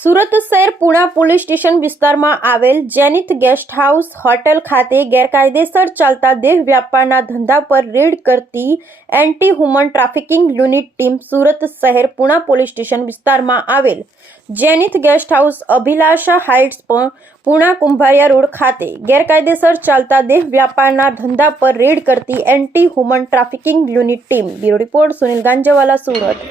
સુરત શહેર Puna police station વિસ્તારમાં આવેલ જેનિથ ગેસ્ટ હાઉસ હોટેલ ખાતે ગેરકાયદેસર ચાલતા દેહ વ્યાપારના ધંધા પર રેડ કરતી anti human trafficking unit team Surat શહેર પુણા પોલીસ સ્ટેશન વિસ્તારમાં આવેલ જેનિથ ગેસ્ટ હાઉસ અભિલાષા હાઇટ્સ પુણા કુંભારિયા રોડ ખાતે ગેરકાયદેસર ચાલતા દેહ વ્યાપારના ધંધા પર રેડ કરતી anti human trafficking unit team. Bureau report Sunil Ganjawala, Surat.